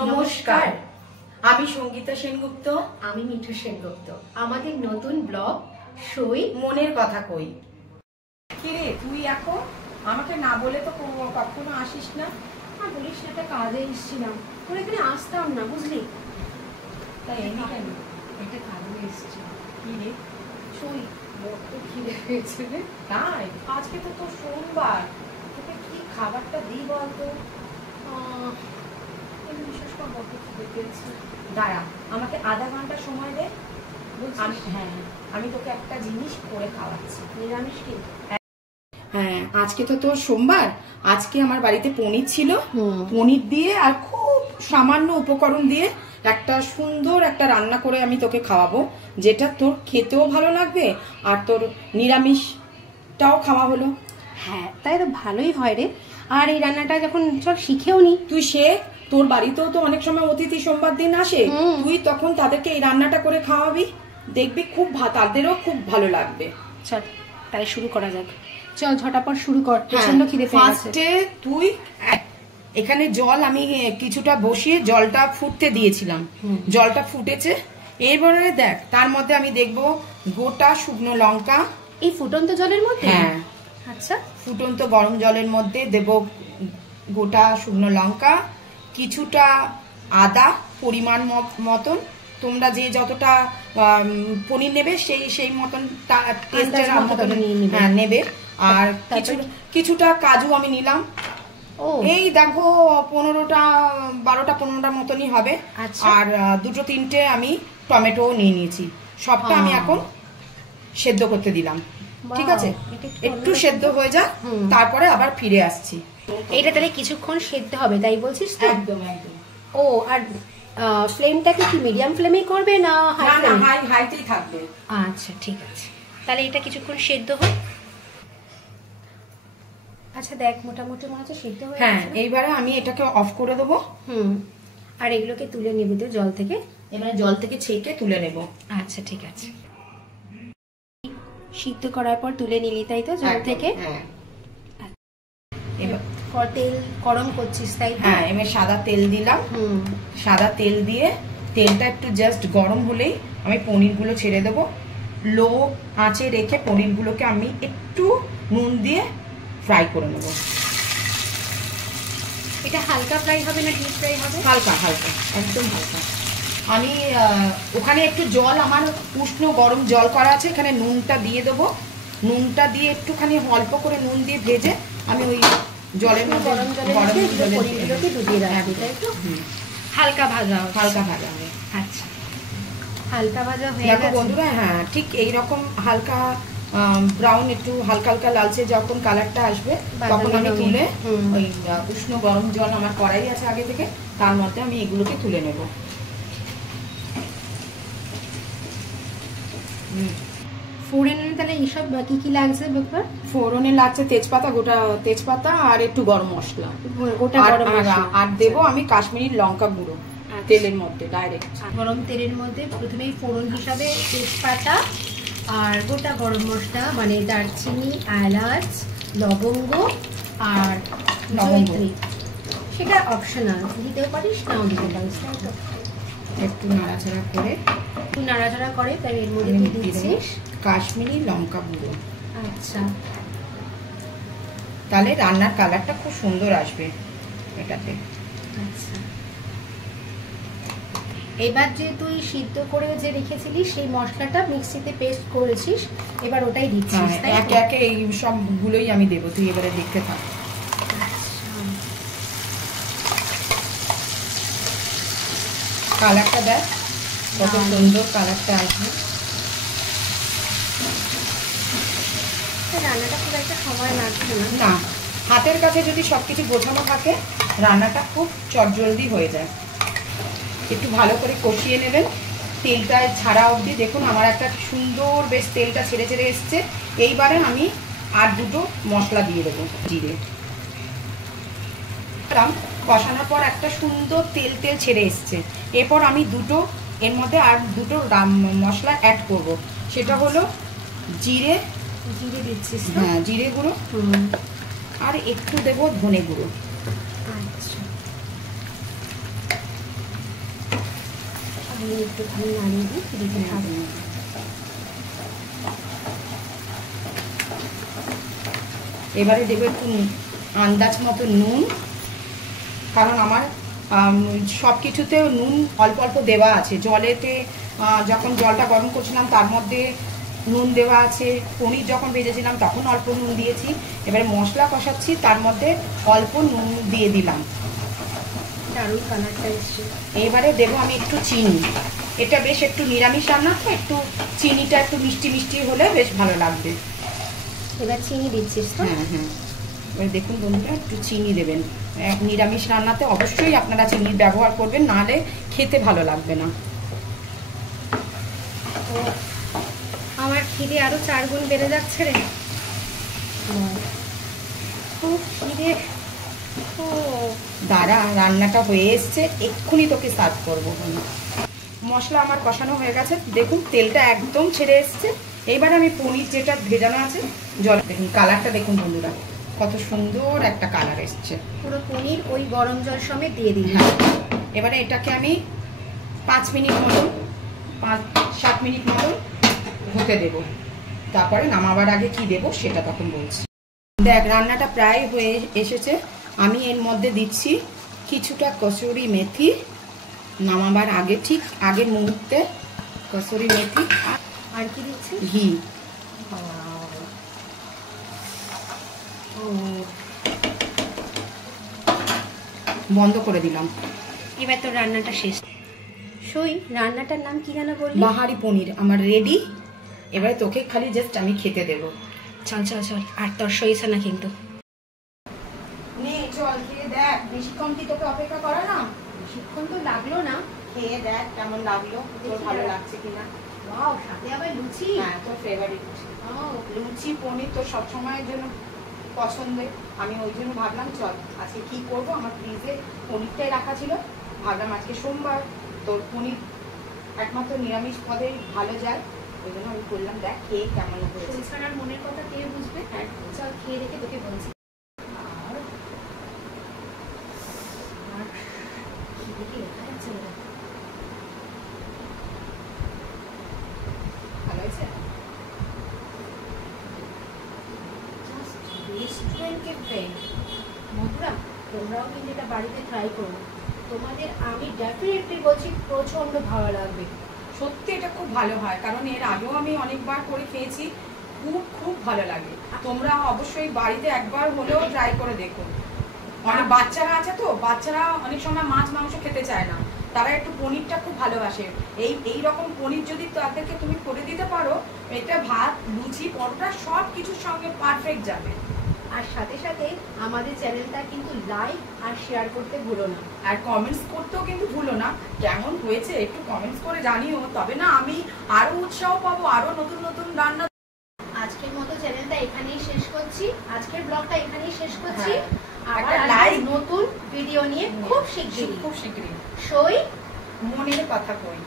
নমস্কার, আমি সঙ্গীতা সেনগুপ্ত। আমি মিঠু সেনগুপ্ত। আমাদের নতুন ব্লগ সই মনের কথা কই। কিরে তুই এখন আমাকে না বলে তো কখনো আসিস না। আর বলিস না, একটা কাজে এসেছিলাম, তোর এখানে আসতাম না বুঝলি। তাই এমনি কেন? একটা কাজে এসেছি। কি রে? সই বড্ড খিদে পেয়েছে রে। তাই আজকে তো তোর সোমবার, তোকে কি খাবারটা দিই বলতো? বিশেষ করে বড্ড খিদে পেয়েছে। দাঁড়া, আমাকে আধা ঘন্টা সময় দে। হ্যাঁ, আমি তোকে একটা জিনিস করে খাওয়াচ্ছি। নিরামিষ কি? হ্যাঁ, আজকে তো তোর সোমবার। আজকে আমার বাড়িতে পনির ছিল। পনির দিয়ে আর খুব সামান্য উপকরণ দিয়ে একটা সুন্দর একটা রান্না করে আমি তোকে খাওয়াবো, যেটা তোর খেতেও ভালো লাগবে আর তোর নিরামিষটাও খাওয়া হলো। হ্যাঁ, তাই তো ভালোই হয় রে। আর এই রান্নাটা যখন সব শিখেও নি, তুই শেখ। তোর বাড়িতেও তো অনেক সময় অতিথি সোমবার দিন আসে, তুই তখন তাদেরকে এই রান্নাটা করে খাওয়াবি, দেখবি খুব তাদেরও খুব ভালো লাগবে। চল তাই শুরু করা যাক। চল ঝটাপট শুরু কর, প্রচন্ড খিদে পেয়ে গেছে। ফার্স্টে তুই এখানে জল আমি কিছুটা বসিয়ে জলটা ফুটতে দিয়েছিলাম, জলটা ফুটেছে। এরপরে দেখ তার মধ্যে আমি দেখবো গোটা শুকনো লঙ্কা। এই ফুটন্ত জলের মধ্যে? হ্যাঁ, আচ্ছা। ফুটন্ত গরম জলের মধ্যে দেব গোটা শুকনো লঙ্কা, কিছুটা আদা পরিমাণ মতন। তোমরা যে যতটা পনির নেবে সেই মতন নেবে। আর কিছুটা কাজু আমি নিলাম। এই দেখো 12টা মতনই হবে। আর 2-3টে আমি টমেটো নিয়ে নিয়েছি। সবটা আমি এখন সেদ্ধ করতে দিলাম। ঠিক আছে, একটু সেদ্ধ হয়ে যাক, তারপরে আবার ফিরে আসছি। এইটা তাহলে কিছুক্ষণ সেদ্ধ হবে তাই বলছিস তো? একদম একদম। ও, আর ফ্লেমটাকে কি মিডিয়াম ফ্লেমেই করবে না হাইতেই থাকবে? আচ্ছা ঠিক আছে, তাহলে এটা কিছুক্ষণ সেদ্ধ হোক। আচ্ছা দেখ, মোটামুটি মনে হচ্ছে সেদ্ধ হয়ে গেছে। হ্যাঁ, এইবারে আমি এটাকে অফ করে দেবো। আর এগুলোকে তুলে নিবি তো জল থেকে? এবারে জল থেকে ছেঁকে তুলে নেব। আচ্ছা ঠিক আছে। সিদ্ধ করার পর তুলে নিলি তাই তো জল থেকে? হ্যাঁ। এবার তেল গরম করছিস তাই তো? হ্যাঁ, এবার সাদা তেল দিলাম। সাদা তেল দিয়ে তেলটা একটু জাস্ট গরম হলেই আমি পনিরগুলো ছেড়ে দেব। লো আঁচে রেখে পনিরগুলোকে আমি একটু নুন দিয়ে ফ্রাই করে নেব। এটা হালকা ফ্রাই হবে না ডিপ ফ্রাই হবে? হালকা হালকা, একদম হালকা। আমি ওখানে একটু জল, আমার উষ্ণ গরম জল করা আছে, এখানে নুনটা দিয়ে দেবো। নুনটা দিয়ে একটুখানি অল্প করে নুন দিয়ে ভেজে আমি ওই জলের মধ্যে হালকা ভাজা হবে। আচ্ছা, হালকা ভাজা হয়ে গেছে বন্ধুরা। হ্যাঁ, ঠিক এইরকম হালকা ব্রাউন, একটু হালকা হালকা লালচে যখন কালারটা আসবে তখন আমি তুলে ওই উষ্ণ গরম জল আমার কড়াই আছে আগে থেকে, তার মধ্যে আমি এগুলোকে তুলে নেব। ফোড়নে তাহলে এইসব কি কি লাগছে? ফোড়নে লাগছে তেজপাতা, গোটা তেজপাতা আর একটু গরম মশলা, গোটা গরম মশলা। আর দেবো আমি কাশ্মীরি লঙ্কা গুঁড়ো তেলের মধ্যে ডাইরেক্ট। গরম তেলের মধ্যে প্রথমেই ফোড়ন হিসাবে তেজপাতা আর গোটা গরম মশলা, মানে দারচিনি, এলাচ, লবঙ্গ আর জয়িত্রী। সেটা অপশনাল, দিতেও পারিস নাও দিতে পারিস। তাই তো একটু নাড়াচাড়া করে তাই এর মধ্যে দিচ্ছিস কাশ্মীরি লঙ্কা গুঁড়ো। আচ্ছা, তাহলে রান্নার কালারটা খুব সুন্দর আসবে এটাতে। আচ্ছা, এবার যে তুই সিদ্ধ করে যে রেখেছিলিস সেই মশলাটা মিক্সিতে পেস্ট করেছিস, এবার ওটাই দিচ্ছিস? একে একে এই সবগুলোই আমি দেবো, তুই এবারে দেখতে থাক। কালারটা দেখ কত সুন্দর কালারটা আসবে। রান্নাটা খুব একটা সময় লাগছে না, হাতের কাছে যদি সবকিছু গোছানো থাকে রান্নাটা খুব চটজলদি হয়ে যায়। একটু ভালো করে কষিয়ে নেবেন তেলটা ছাড়া অবধি। দেখুন আমার একটা সুন্দর বেশ তেলটা ছেড়ে ছেড়ে এসছে। এইবারে আমি আর দুটো মশলা দিয়ে দেবো। জিরে কষানোর পর একটা সুন্দর তেল ছেড়ে এসছে। এরপর আমি এর মধ্যে আর দুটো মশলা অ্যাড করব। সেটা হলো জিরে দিচ্ছিস? হ্যাঁ, জিরে গুঁড়ো আর একটু দেবো ধনে গুঁড়ো। আচ্ছা, আমি একটুখানি নাড়িয়ে দিই, দিতে থাকবো। এবারে দেবো একটু আন্দাজ মতো নুন, কারণ আমার সব কিছুতে নুন অল্প অল্প দেওয়া আছে। জলেতে যখন জলটা গরম করছিলাম তার মধ্যে নুন দেওয়া আছে, পনির যখন ভেজেছিলাম তখন অল্প নুন দিয়েছি। এবারে মশলা কষাচ্ছি, তার মধ্যে অল্প নুন দিয়ে দিলাম। দারুণ কালারটা এসছে। এবারে দেবো আমি একটু চিনি। এটা বেশ একটু নিরামিষ রান্না তো, একটু চিনিটা একটু মিষ্টি মিষ্টি হলে বেশ ভালো লাগবে। এবার চিনি দিচ্ছিস তো? হ্যাঁ হ্যাঁ, এবার দেখুন বন্ধুরা, একটু চিনি দেবেন। নিরামিষ রান্নাতে অবশ্যই আপনারা চিনির ব্যবহার করবেন, নাহলে খেতে ভালো লাগবে না। আমার খিদে আরো 4 গুণ বেড়ে যাচ্ছে রে। খুব খিদে। দাঁড়া, রান্নাটা হয়ে এসছে, এক্ষুনি তোকে সার্ভ করবো। মশলা আমার কষানো হয়ে গেছে, দেখুন তেলটা একদম ছেড়ে এসছে। এইবার আমি পনির যেটা ভেজানো আছে, জল দেখুন, কালারটা দেখুন বন্ধুরা, কত সুন্দর একটা কালার এসছে। পুরো পনির ওই গরম জল সমেত দিয়ে দিই। এবারে এটাকে আমি 5 মিনিট মতন, 5-7 মিনিট মতন হতে দেবো। তারপরে নামাবার আগে কি দেবো সেটা তখন বলছি। দেখ, রান্নাটা প্রায় হয়ে এসেছে। আমি এর মধ্যে দিচ্ছি কিছুটা কসুরি মেথি। নামাবার আগে, ঠিক আগের মুহূর্তে কসুরি মেথি। আর কি দিচ্ছি? ঘি। বন্ধ করে দিলাম। এবার তো রান্নাটা শেষ। সই, রান্নাটার নাম কি যেন বললি? বাহারি পনির আমার রেডি। এবারে তোকে খালি জাস্ট আমি খেতে দেবো। চল চল চল, আর তোর সইছে না কিন্তু। নে চল, খেয়ে দেখ। বেশিক্ষণ কি তোকে অপেক্ষা করে না? বেশিক্ষণ তো লাগলো না। খেয়ে দেখ কেমন লাগলো, তোর ভালো লাগছে কিনা। ওয়াও, সাথে আবার লুচি। হ্যাঁ, তোর ফেভারিট লুচি পনির তোর সবসময়ের জন্য পছন্দের। আমি ওই জন্য ভাবলাম চল আজকে কি করব, আমার ফ্রিজে পনিরটাই রাখা ছিল। ভাবলাম আজকে সোমবার, তোর পনির একমাত্র নিরামিষ পদেই ভালো যায়, ওই জন্য আমি করলাম। দেখ খেয়ে কেমন হয়েছে। ছাড়ার মনের কথা কে বুঝবে? হ্যাঁ, চল খেয়ে দেখে তোকে বলছি। ভালো হয়েছে? বন্ধুরা, তোমরাও কিন্তু এটা বাড়িতে ট্রাই করো। তোমাদের আমি ডেফিনেটলি বলছি প্রচন্ড ভালো লাগবে। সত্যি এটা খুব ভালো হয়, কারণ এর আগেও আমি অনেকবার করে খেয়েছি, খুব খুব ভালো লাগে। তোমরা অবশ্যই বাড়িতে একবার হলেও ট্রাই করে দেখো। অনেক বাচ্চারা আছে তো, বাচ্চারা অনেক সময় মাছ মাংস খেতে চায় না, তারা একটু পনিরটা খুব ভালোবাসে। এই রকম পনির যদি তাদেরকে তুমি করে দিতে পারো, এটা ভাত, লুচি, পরোটা সব কিছুর সঙ্গে পারফেক্ট যাবে। আর সাথে সাথে আমাদের চ্যানেলটা কিন্তু লাইক আর শেয়ার করতে ভুলো না, আর কমেন্টস করতেও কিন্তু ভুলো না। কেমন হয়েছে একটু কমেন্টস করে জানিও, তবে না আমি আরো উৎসাহ পাবো, আরো নতুন নতুন রান্না। আজকের মতো চ্যানেলটা এখানেই শেষ করছি, আজকের ব্লগটা এখানেই শেষ করছি। আবার লাইভ নতুন ভিডিও নিয়ে খুব শিগগিরই। খুব শিগগিরই। সই মনের কথা কই।